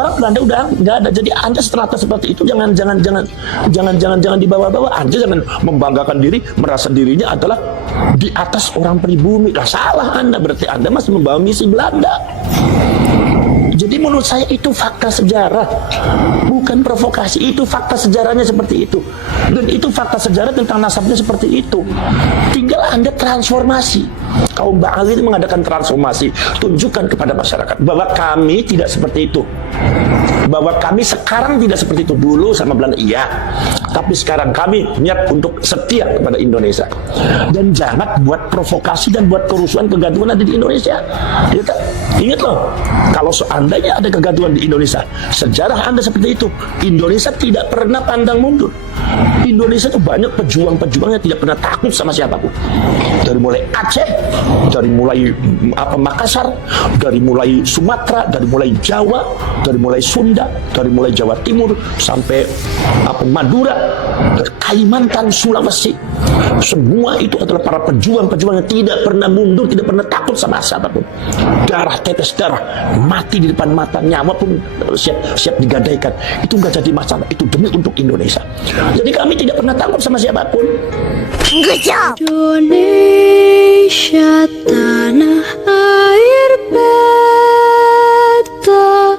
Sekarang Belanda udah nggak ada. Jadi Anda strata seperti itu jangan dibawa-bawa. Anda jangan membanggakan diri, merasa dirinya adalah di atas orang pribumi. Lah salah Anda, berarti Anda masih membawa misi Belanda. Jadi menurut saya itu fakta sejarah, bukan provokasi. Itu fakta sejarahnya seperti itu. Dan itu fakta sejarah tentang nasabnya seperti itu. Tinggal Anda transformasi. Kaum Ba'al itu mengadakan transformasi. Tunjukkan kepada masyarakat bahwa kami tidak seperti itu. Bahwa kami sekarang tidak seperti itu. Dulu sama Belanda, iya. Tapi sekarang kami niat untuk setia kepada Indonesia. Dan jangan buat provokasi dan buat kerusuhan, kegaduhan ada di Indonesia. Ingat loh, kalau seandainya ada kegaduhan di Indonesia, sejarah Anda seperti itu. Indonesia tidak pernah pandang mundur. Indonesia itu banyak pejuang-pejuang yang tidak pernah takut sama siapapun. Dari mulai Aceh, dari mulai Makassar, dari mulai Sumatera, dari mulai Jawa, dari mulai Sunda, dari mulai Jawa Timur sampai Madura, Kalimantan, Sulawesi. Semua itu adalah para pejuang-pejuang yang tidak pernah mundur, tidak pernah takut sama siapapun. Darah, tetes darah, mati di depan mata, nyawa pun siap digadaikan. Itu nggak jadi masalah, itu demi untuk Indonesia. Jadi kami tidak pernah takut sama siapapun. Good job. Indonesia tanah air beta,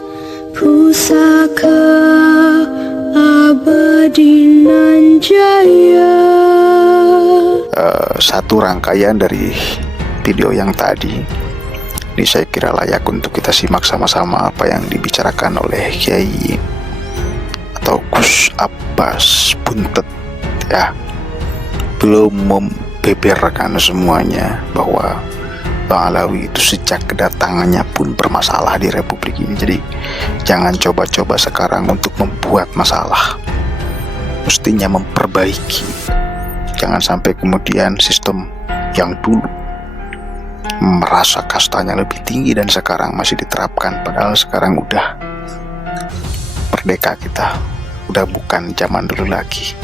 pusaka abadi nan jaya. Satu rangkaian dari video yang tadi ini saya kira layak untuk kita simak sama-sama apa yang dibicarakan oleh Kiai atau Gus Abbas Buntet ya. Belum membeberkan semuanya bahwa Bang Alawi itu sejak kedatangannya pun bermasalah di Republik ini. Jadi jangan coba-coba sekarang untuk membuat masalah, mestinya memperbaiki. Jangan sampai kemudian sistem yang dulu merasa kastanya lebih tinggi dan sekarang masih diterapkan, padahal sekarang udah merdeka kita, udah bukan zaman dulu lagi.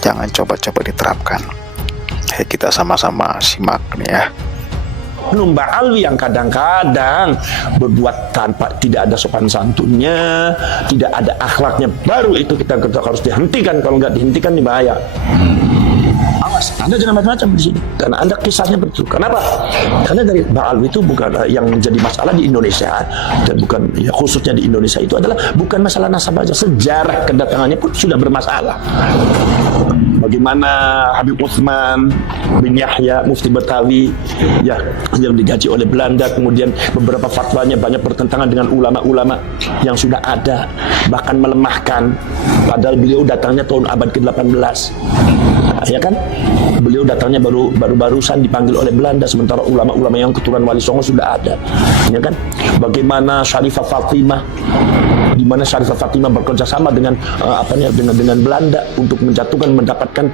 Jangan coba-coba diterapkan. Ayo kita sama-sama simak nih ya. Numba Alwi yang kadang-kadang berbuat tanpa tidak ada sopan santunnya, tidak ada akhlaknya, baru itu kita harus dihentikan. Kalau nggak dihentikan, ini bahaya. Awas, Anda jangan macam-macam di sini. Karena Anda kisahnya betul. Kenapa? Karena dari Bang Alwi itu bukan yang menjadi masalah di Indonesia, dan bukan ya, khususnya di Indonesia itu adalah bukan masalah nasab saja. Sejarah kedatangannya pun sudah bermasalah. Bagaimana Habib Utsman bin Yahya Mufti Betawi ya, yang digaji oleh Belanda, kemudian beberapa fatwanya banyak bertentangan dengan ulama-ulama yang sudah ada, bahkan melemahkan, padahal beliau datangnya tahun abad ke-18. Ya kan, beliau datangnya barusan dipanggil oleh Belanda, sementara ulama-ulama yang keturunan Wali Songo sudah ada. Ya kan, bagaimana Syarifah Fatimah, di mana Syarifah Fatimah bekerja sama dengan dengan Belanda untuk mendapatkan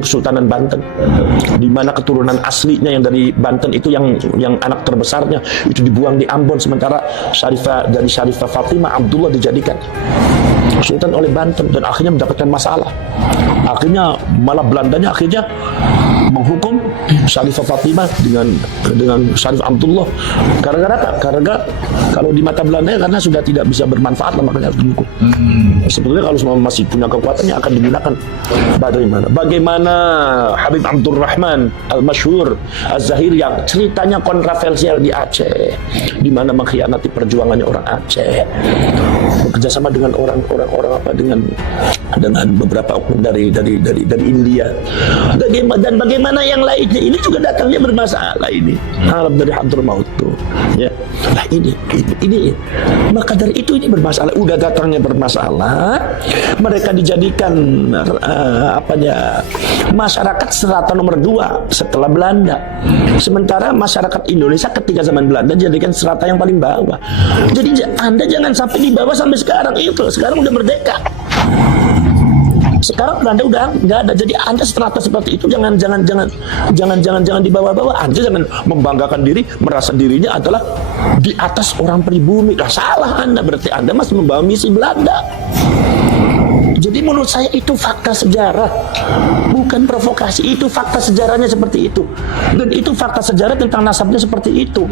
Kesultanan Banten, di mana keturunan aslinya yang dari Banten itu yang anak terbesarnya itu dibuang di Ambon, sementara Syarifah Fatimah Abdullah dijadikan Sultan oleh Banten, dan akhirnya mendapatkan masalah. Akhirnya malah Belandanya akhirnya menghukum Syarifah Fatimah dengan Syarif Abdullah. Karena apa? Karena kalau di mata Belanda karena sudah tidak bisa bermanfaat lah, makanya harus dihukum. Sebetulnya kalau semua masih punya kekuatannya akan digunakan. Bagaimana Habib Abdurrahman Al-Masyhur Az-Zahir yang ceritanya kontroversial di Aceh, di mana mengkhianati perjuangannya orang Aceh, bekerjasama dengan dengan beberapa oknum dari India, dan bagaimana yang lainnya. Ini juga datangnya bermasalah ini. Arab dari Hadramaut tuh ya. Nah ini maka dari itu ini bermasalah. Udah datangnya bermasalah, mereka dijadikan masyarakat strata nomor 2 setelah Belanda. Sementara masyarakat Indonesia ketika zaman Belanda dijadikan strata yang paling bawah. Jadi Anda jangan sampai di bawah sampai sekarang. Itu sekarang udah merdeka. Sekarang Belanda udah nggak ada. Jadi Anda strata seperti itu jangan dibawa-bawa. Anda jangan membanggakan diri, merasa dirinya adalah di atas orang pribumi. Lah salah Anda, berarti Anda masih membawa misi Belanda. Jadi menurut saya itu fakta sejarah, bukan provokasi. Itu fakta sejarahnya seperti itu, dan itu fakta sejarah tentang nasabnya seperti itu.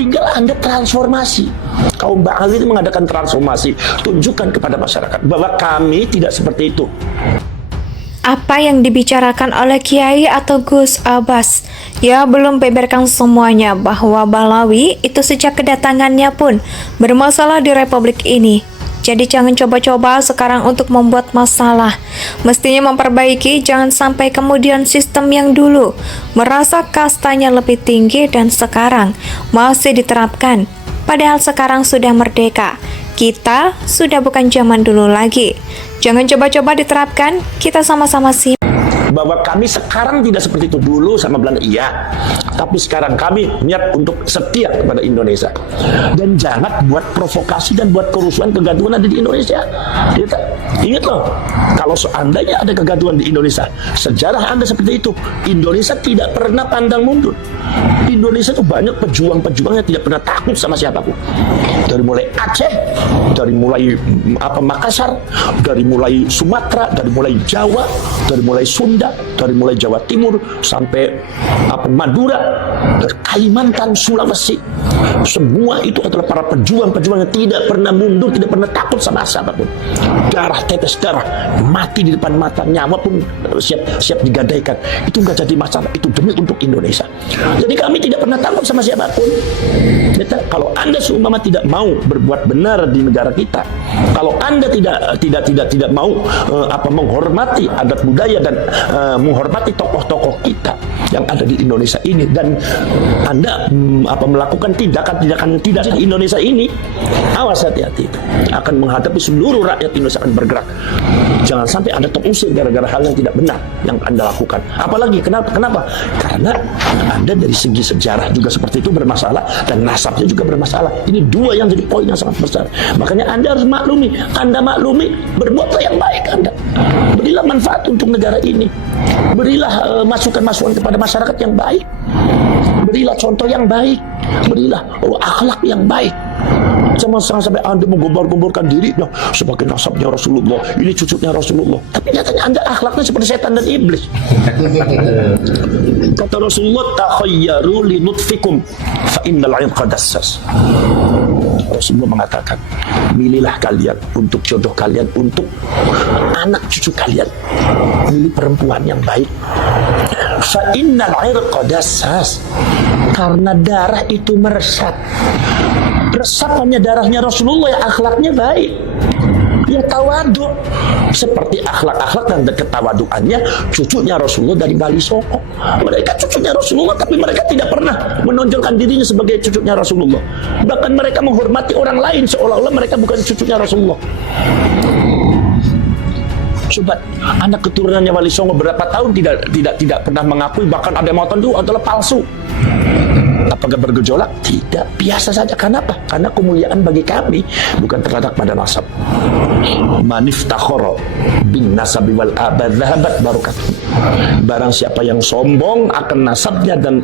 Tinggal Anda transformasi. Kaum Ba'al itu mengadakan transformasi, tunjukkan kepada masyarakat bahwa kami tidak seperti itu. Apa yang dibicarakan oleh Kiai atau Gus Abbas? Ya, belum beberkan semuanya bahwa Balawi itu sejak kedatangannya pun bermasalah di Republik ini. Jadi jangan coba-coba sekarang untuk membuat masalah. Mestinya memperbaiki, jangan sampai kemudian sistem yang dulu merasa kastanya lebih tinggi dan sekarang masih diterapkan. Padahal sekarang sudah merdeka. Kita sudah bukan zaman dulu lagi. Jangan coba-coba diterapkan, kita sama-sama sih. Bahwa kami sekarang tidak seperti itu. Dulu sama Belanda iya, tapi sekarang kami niat untuk setia kepada Indonesia. Dan jangan buat provokasi dan buat kerusuhan, kegaduhan ada di Indonesia. Ingat loh, kalau seandainya ada kegaduhan di Indonesia, sejarah Anda seperti itu. Indonesia tidak pernah pandang mundur. Indonesia itu banyak pejuang-pejuang yang tidak pernah takut sama siapapun. Dari mulai Aceh, dari mulai Makassar, dari mulai Sumatera, dari mulai Jawa, dari mulai Sunda, dari mulai Jawa Timur sampai Madura, dari Kalimantan, Sulawesi. Semua itu adalah para pejuang-pejuang yang tidak pernah mundur, tidak pernah takut sama siapapun. Darah, tetes darah, mati di depan mata, nyawa pun siap digadaikan. Itu nggak jadi masalah, itu demi untuk Indonesia. Jadi kami tidak pernah takut sama siapapun. Kalau Anda seumpama tidak mau berbuat benar di negara kita, kalau Anda tidak mau menghormati adat budaya dan menghormati tokoh-tokoh kita yang ada di Indonesia ini, dan Anda melakukan tindakan-tindakan tidak di Indonesia ini, awas, hati-hati, akan menghadapi seluruh rakyat Indonesia akan bergerak. Jangan sampai Anda terusir gara-gara hal yang tidak benar yang Anda lakukan. Apalagi kenapa? Karena Anda dari segi sejarah juga seperti itu bermasalah, dan nasabnya juga bermasalah. Ini dua yang jadi poin yang sangat besar. Makanya Anda harus maklumi. Anda maklumi, berbuatlah yang baik Anda. Berilah manfaat untuk negara ini. Berilah masukan-masukan kepada masyarakat yang baik. Berilah contoh yang baik. Berilah akhlak yang baik. Jangan sampai Anda menggombar-gomborkan dirinya sebagai nasabnya Rasulullah, ini cucunya Rasulullah, tapi nyatanya Anda akhlaknya seperti setan dan iblis. Kata Rasulullah, takhayyaru li nutfikum fa innal 'irqa dassas. Rasulullah mengatakan, milihlah kalian untuk jodoh kalian, untuk anak cucu kalian, milih perempuan yang baik. Fa innal 'irqa dassas, karena darah itu meresap. Resap hanya darahnya Rasulullah yang akhlaknya baik, ya tawadu, seperti akhlak-akhlak dan ketawaduannya cucunya Rasulullah dari Bali Soko. Mereka cucunya Rasulullah, tapi mereka tidak pernah menonjolkan dirinya sebagai cucunya Rasulullah. Bahkan mereka menghormati orang lain seolah-olah mereka bukan cucunya Rasulullah. Coba anak keturunannya Wali Songo berapa tahun tidak pernah mengakui, bahkan ada yang mengatakan itu adalah palsu. Apakah bergejolak? Tidak, biasa saja. Kenapa? Karena kemuliaan bagi kami bukan terletak pada nasab. Maniftakhara bin nasabi wal abad dhahabat barakatuh. Barang siapa yang sombong akan nasabnya dan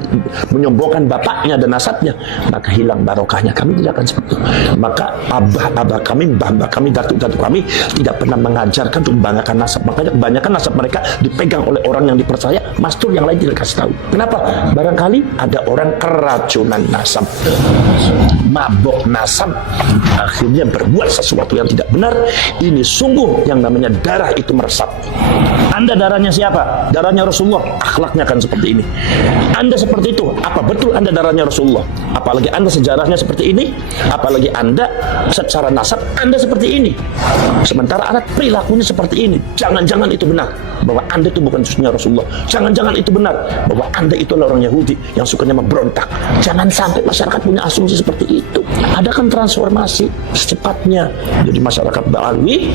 menyombongkan bapaknya dan nasabnya, maka hilang barokahnya. Kami tidak akan seperti itu. Maka abah kami, mbah kami, datuk kami tidak pernah mengajarkan untuk membanggakan nasab. Makanya kebanyakan nasab mereka dipegang oleh orang yang dipercaya, mastur yang lain tidak kasih tahu. Kenapa? Barangkali ada orang keracunan nasab, mabok nasab, akhirnya berbuat sesuatu yang tidak benar. Ini sungguh yang namanya darah itu meresap. Anda darahnya siapa? Darahnya Rasulullah, akhlaknya akan seperti ini. Anda seperti itu, apa betul Anda darahnya Rasulullah? Apalagi Anda sejarahnya seperti ini, apalagi Anda secara nasab Anda seperti ini. Sementara anak perilakunya seperti ini. Jangan-jangan itu benar bahwa Anda itu bukan cucunya Rasulullah. Jangan-jangan itu benar bahwa Anda itu adalah orang Yahudi yang sukanya memberontak. Jangan sampai masyarakat punya asumsi seperti itu. Adakan transformasi secepatnya. Jadi masyarakat Ba'alwi,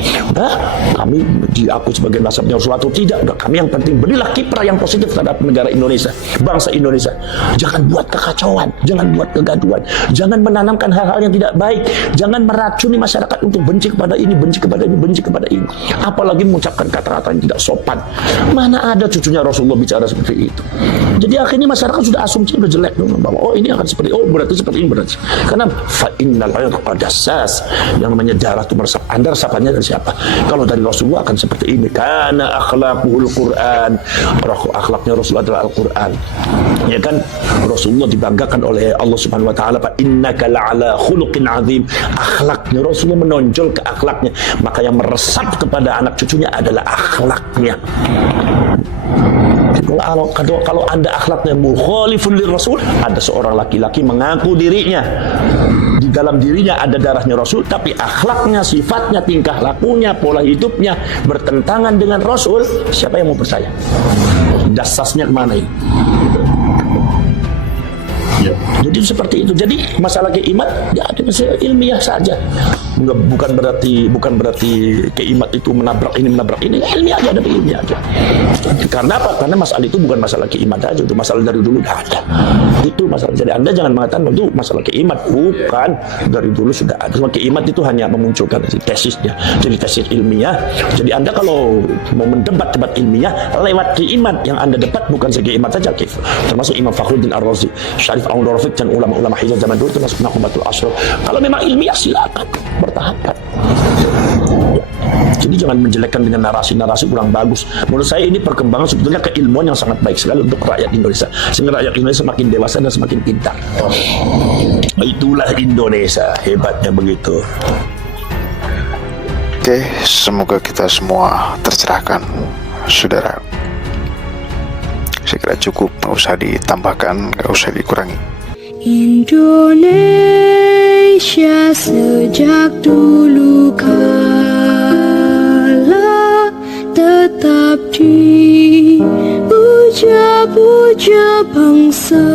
kami diakui sebagai nasabnya Rasulullah atau tidak, kami yang penting penting. Berilah kiprah yang positif terhadap negara Indonesia, bangsa Indonesia. Jangan buat kekacauan, jangan buat kegaduhan, jangan menanamkan hal-hal yang tidak baik, jangan meracuni masyarakat untuk benci kepada ini, benci kepada ini, benci kepada ini. Apalagi mengucapkan kata-kata yang tidak sopan. Mana ada cucunya Rasulullah bicara seperti itu. Jadi akhirnya masyarakat sudah asumsi udah jelek bahwa oh ini akan seperti berarti seperti ini berarti. Karena fa innal irqa dassas, yang namanya darah itu meresap. Anda resapannya dari siapa? Kalau dari Rasulullah akan seperti ini. Karena akhlaqul Quran, akhlaknya Rasulullah adalah Al-Quran. Ya kan, Rasulullah dibanggakan oleh Allah Subhanahu wa taala, fa innaka la'ala khuluqin azim. Akhlaknya Rasulullah menonjol ke akhlaknya, maka yang meresap kepada anak cucunya adalah akhlaknya. Kalau Anda akhlaknya mukhalifun lirrasul, ada seorang laki-laki mengaku dirinya di dalam dirinya ada darahnya Rasul, tapi akhlaknya, sifatnya, tingkah lakunya, pola hidupnya bertentangan dengan Rasul, siapa yang mau percaya? Dasasnya kemana ini? Jadi seperti itu. Jadi masalah keimat ya masalah ilmiah saja. Bukan berarti keimat itu menabrak ini. Ilmiah aja, ada ilmiah aja. Karena apa? Karena masalah itu bukan masalah keimat aja, itu masalah dari dulu sudah ada. Itu masalah. Jadi Anda jangan mengatakan itu masalah keimat, bukan, dari dulu sudah ada. Cuma keimat itu hanya memunculkan tesisnya. Jadi tesis ilmiah. Jadi Anda kalau mau mendebat-debat ilmiah lewat keimat, yang Anda debat bukan sekeimat saja, termasuk Imam Fakhruddin Ar-Razi, Syarif Al-Rafiq, dan ulama-ulama Hijaz zaman dulu termasuk Nakumatul Ashraf. Kalau memang ilmiah silakan bertahapan. Jadi jangan menjelekkan dengan narasi-narasi kurang bagus. Menurut saya ini perkembangan sebetulnya keilmuan yang sangat baik sekali untuk rakyat Indonesia. Sehingga rakyat Indonesia semakin dewasa dan semakin pintar. Itulah Indonesia, hebatnya begitu. Oke, semoga kita semua tercerahkan, saudara. Saya kira cukup, nggak usah ditambahkan, nggak usah dikurangi. Indonesia sejak dulu kala tetap dipuja-puja bangsa.